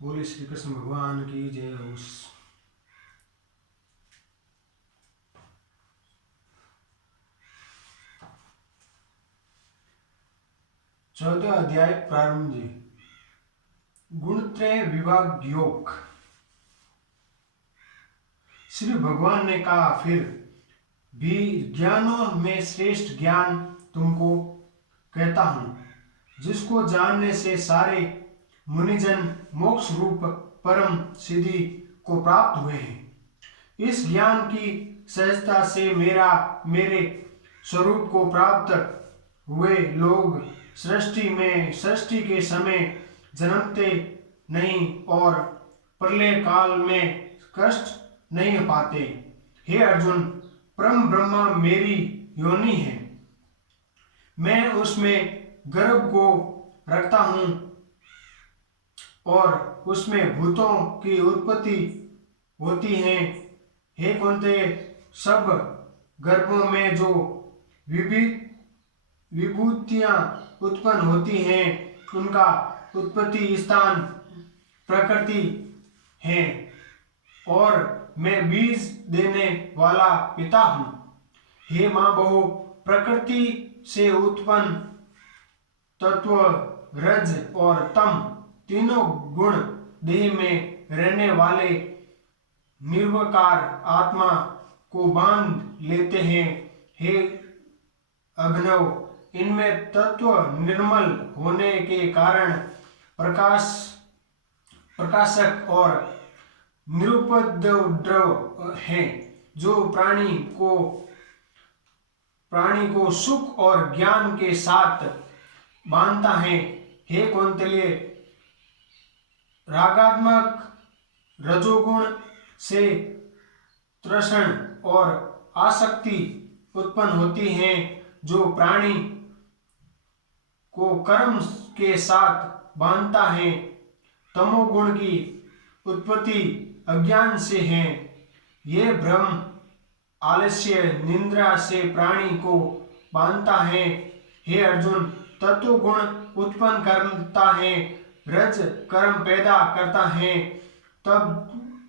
बोले श्री कृष्ण भगवान की जय हो। चौदह अध्याय प्रारंभ जी। गुणत्रय विभाग योग। श्री भगवान ने कहा, फिर भी ज्ञानों में श्रेष्ठ ज्ञान तुमको कहता हूँ, जिसको जानने से सारे मुनिजन मोक्ष रूप परम सिद्धि को प्राप्त हुए हैं। इस ज्ञान की सहजता से मेरे स्वरूप को प्राप्त हुए लोग सृष्टि के समय जन्मते नहीं और प्रलय काल में कष्ट नहीं पाते। हे अर्जुन, परम ब्रह्मा मेरी योनि है, मैं उसमें गर्भ को रखता हूँ और उसमें भूतों की उत्पत्ति होती है। हे कौन्तेय, सब गर्भों में जो विभूतियाँ उत्पन्न होती हैं, उनका उत्पत्ति स्थान प्रकृति है और मैं बीज देने वाला पिता हूँ। हे माँ बहू, प्रकृति से उत्पन्न तत्व रज और तम तीनों गुण देह में रहने वाले निर्विकार आत्मा को बांध लेते हैं। हे अभिनव, इनमें तत्व निर्मल होने के कारण प्रकाशक और निरुपद्रव है, जो प्राणी को सुख और ज्ञान के साथ बांधता है। हे कौन्तेय, रागात्मक रजोगुण से तृष्ण और आसक्ति उत्पन्न होती है, जो प्राणी को कर्म के साथ बांधता है। तमोगुण की उत्पत्ति अज्ञान से है। ये भ्रम आलस्य निद्रा से प्राणी को बांधता है। हे अर्जुन, तत्वगुण उत्पन्न करता है, रज कर्म पैदा करता है, तब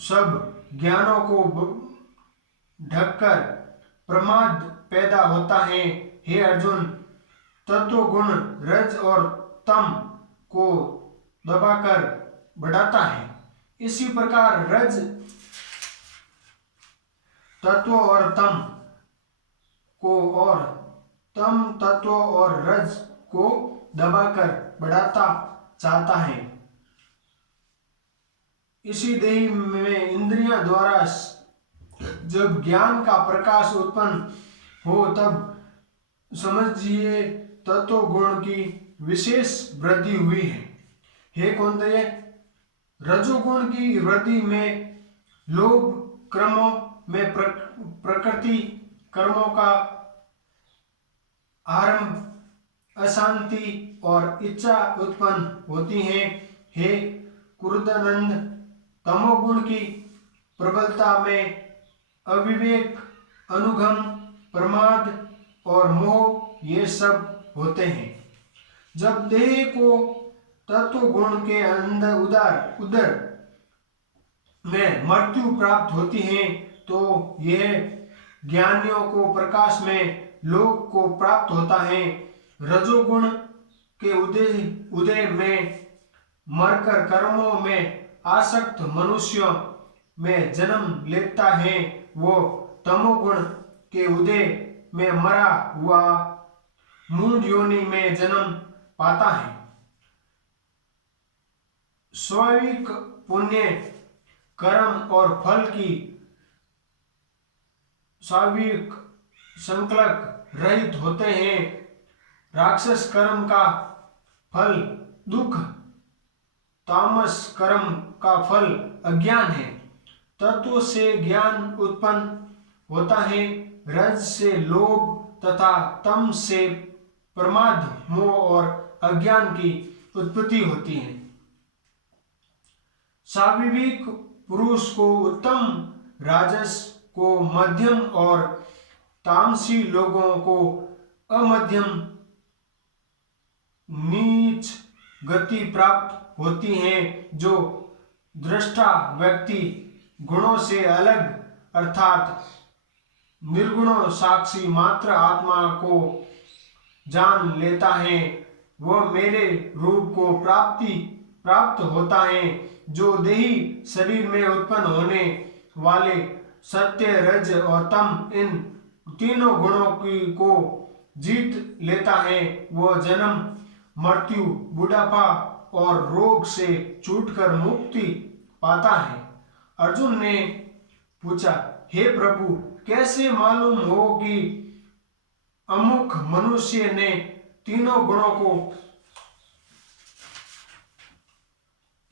सब ज्ञानों को ढककर प्रमाद पैदा होता है। हे अर्जुन, तत्वगुण रज और तम को दबाकर बढ़ाता है। इसी प्रकार रज तत्व और तम को और तम तत्व और रज को दबाकर बढ़ाता चाहता है। इसी देह में इंद्रियां द्वारा जब ज्ञान का प्रकाश उत्पन्न हो, तब समझिए तत्व गुण की विशेष वृद्धि हुई है। हे कौन्तेय, रजोगुण की वृद्धि में लोभ क्रमों में प्रकृति कर्मों का आरंभ, अशांति और इच्छा उत्पन्न होती है। हे कुरुदनंद, तमोगुण की प्रबलता में अविवेक, अनुगम, प्रमाद और मोह ये सब होते हैं। जब देह को तत्व गुण के उदर में मृत्यु प्राप्त होती है, तो यह ज्ञानियों को प्रकाश में लोक को प्राप्त होता है। रजोगुण के उदय में मरकर कर्मों में आसक्त मनुष्यों में जन्म लेता है। वो तमोगुण के उदय में मरा हुआ मूढ़ योनि में जन्म पाता है। स्वाभाविक पुण्य कर्म और फल की स्वाभाविक संकल्प रहित होते हैं। राक्षस कर्म का फल दुख, तामस कर्म का फल अज्ञान है। तत्व से ज्ञान उत्पन्न होता है, रज से लोभ तथा तम से प्रमाद, मोह और अज्ञान की उत्पत्ति होती है। स्वाभाविक पुरुष को उत्तम, राजस को मध्यम और तामसी लोगों को अमध्यम नीच गति प्राप्त होती है। जो दृष्टा व्यक्ति गुणों से अलग अर्थात निर्गुण साक्षी मात्र आत्मा को जान लेता है, वह मेरे रूप को प्राप्त होता है। जो देही शरीर में उत्पन्न होने वाले सत्य, रज और तम, इन तीनों गुणों को जीत लेता है, वह जन्म, मृत्यु, बुढ़ापा और रोग से छूटकर मुक्ति पाता है। अर्जुन ने पूछा, हे प्रभु, कैसे मालूम हो कि अमुक मनुष्य ने तीनों गुणों को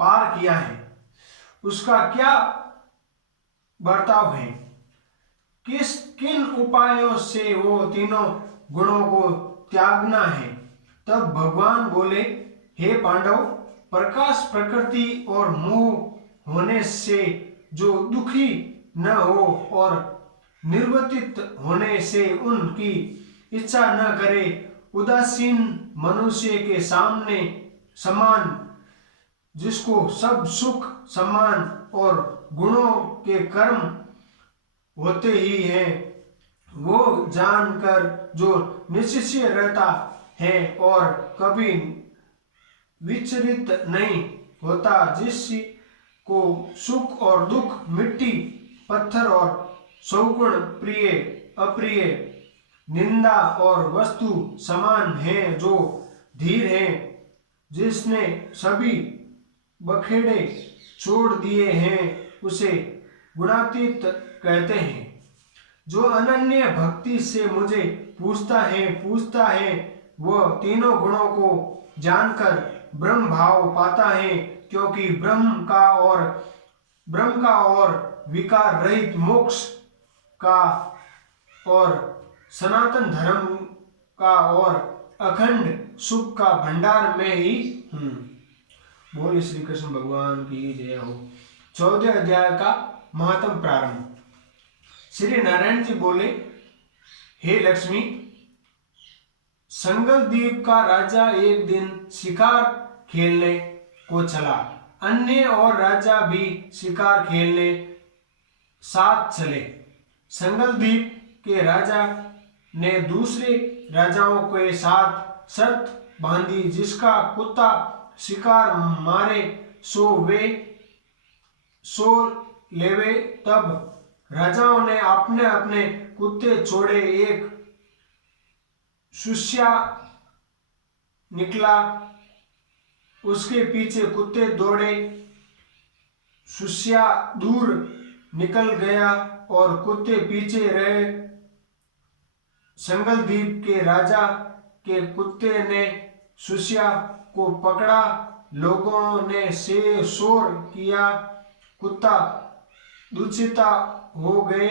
पार किया है? उसका क्या बर्ताव है? किन उपायों से वो तीनों गुणों को त्यागना है? तब भगवान बोले, हे पांडव, प्रकाश, प्रकृति और मोह होने से जो दुखी न हो और निर्वर्तित होने से उनकी इच्छा न करे, उदासीन मनुष्य के सामने समान, जिसको सब सुख, सम्मान और गुणों के कर्म होते ही हैं, वो जानकर जो निश्चय रहता है और कभी विचलित नहीं होता, जिसको सुख और दुख, मिट्टी, पत्थर और सौगुण, प्रिय, अप्रिय, निंदा और वस्तु समान है, जो धीर है, जिसने सभी बखेड़े छोड़ दिए हैं, उसे गुणातीत कहते हैं। जो अनन्य भक्ति से मुझे पूछता है, वह तीनों गुणों को जानकर ब्रह्म भाव पाता है, क्योंकि ब्रह्म का और विकार रहित मोक्ष का और सनातन धर्म का और अखंड सुख का भंडार में ही हूँ। बोल श्री कृष्ण भगवान की जय हो। 14 अध्याय का महात्म प्रारंभ। श्री नारायण जी बोले, हे लक्ष्मी, संगल द्वीप का राजा एक दिन शिकार खेलने को चला। अन्य और राजा भी शिकार खेलने साथ चले। संगल द्वीप के राजा ने दूसरे राजाओं के साथ शर्त बांधी, जिसका कुत्ता शिकार मारे सो लेवे। तब राजाओं ने अपने अपने कुत्ते छोड़े। एक शिष्या निकला, उसके पीछे कुत्ते दौड़े। शिष्या दूर निकल गया और कुत्ते पीछे रहे। संगल द्वीप के राजा के कुत्ते ने शिष्या को पकड़ा। लोगों ने से शोर किया, कुत्ता दूषिता हो गए।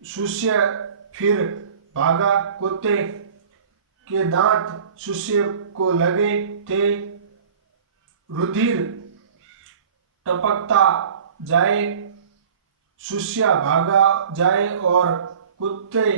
शिष्य फिर भागा। कुत्ते के दांत शिष्य को लगे थे। रुधिर टपकता जाए, शिष्य भागा जाए और कुत्ते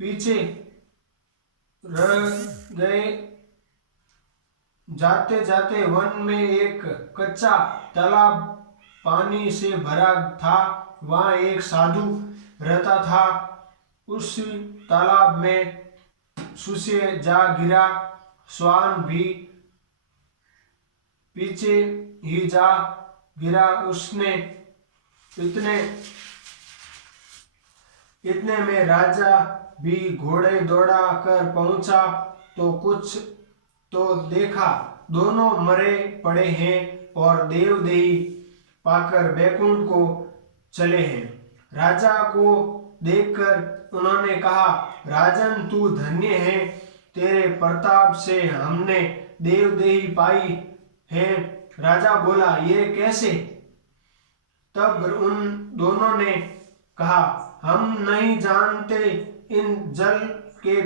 पीछे रह गए। जाते जाते वन में एक कच्चा तालाब पानी से भरा था। वहाँ एक साधु रहता था। उस तालाब में शिष्य जा गिरा। श्वान भी पीछे ही जा गिरा। उसने इतने में राजा भी घोड़े दौड़ा कर पहुंचा तो कुछ तो देखा, दोनों मरे पड़े हैं और देवदेही पाकर बैकुंठ को चले हैं। राजा को देखकर उन्होंने कहा, राजन, तू धन्य है, तेरे प्रताप से हमने देवदेही पाई है। राजा बोला, ये कैसे? तब उन दोनों ने कहा, हम नहीं जानते, इन जल के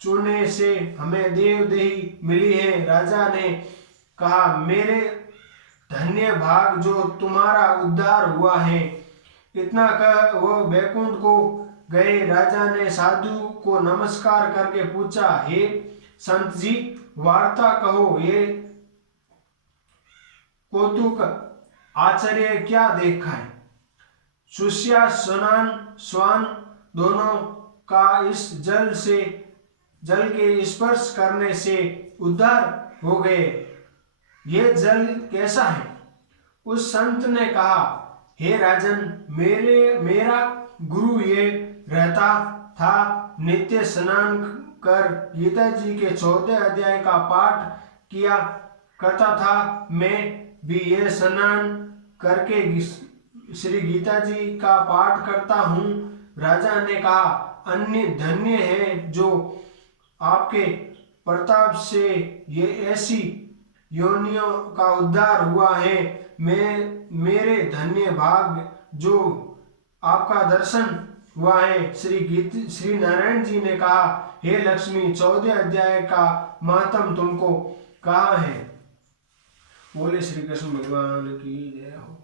चूने से हमें देवदेही मिली है। राजा ने कहा, मेरे धन्य भाग जो तुम्हारा उद्धार हुआ है। इतना कह वह बैकुंठ को गए। राजा ने साधु को नमस्कार करके पूछा, हे संत जी, वार्ता कहो। ये कौतुक आश्चर्य क्या देखा है। सुष्या स्वान दोनों का इस जल के स्पर्श करने से उद्धार हो गए। ये जल कैसा है? उस संत ने कहा, हे राजन, मेरा गुरु ये रहता था, नित्य स्नान कर गीता जी के 14 अध्याय का पाठ किया करता था। मैं भी ये स्नान करके श्री गीता जी का पाठ करता हूँ। राजा ने कहा, अन्य धन्य है जो आपके प्रताप से ये ऐसी योनियों का उद्धार हुआ है। मेरे धन्य भाग जो आपका दर्शन हुआ है। श्री नारायण जी ने कहा, हे लक्ष्मी, 14 अध्याय का महत्म तुमको कहा है। बोले श्री कृष्ण भगवान की जय हो।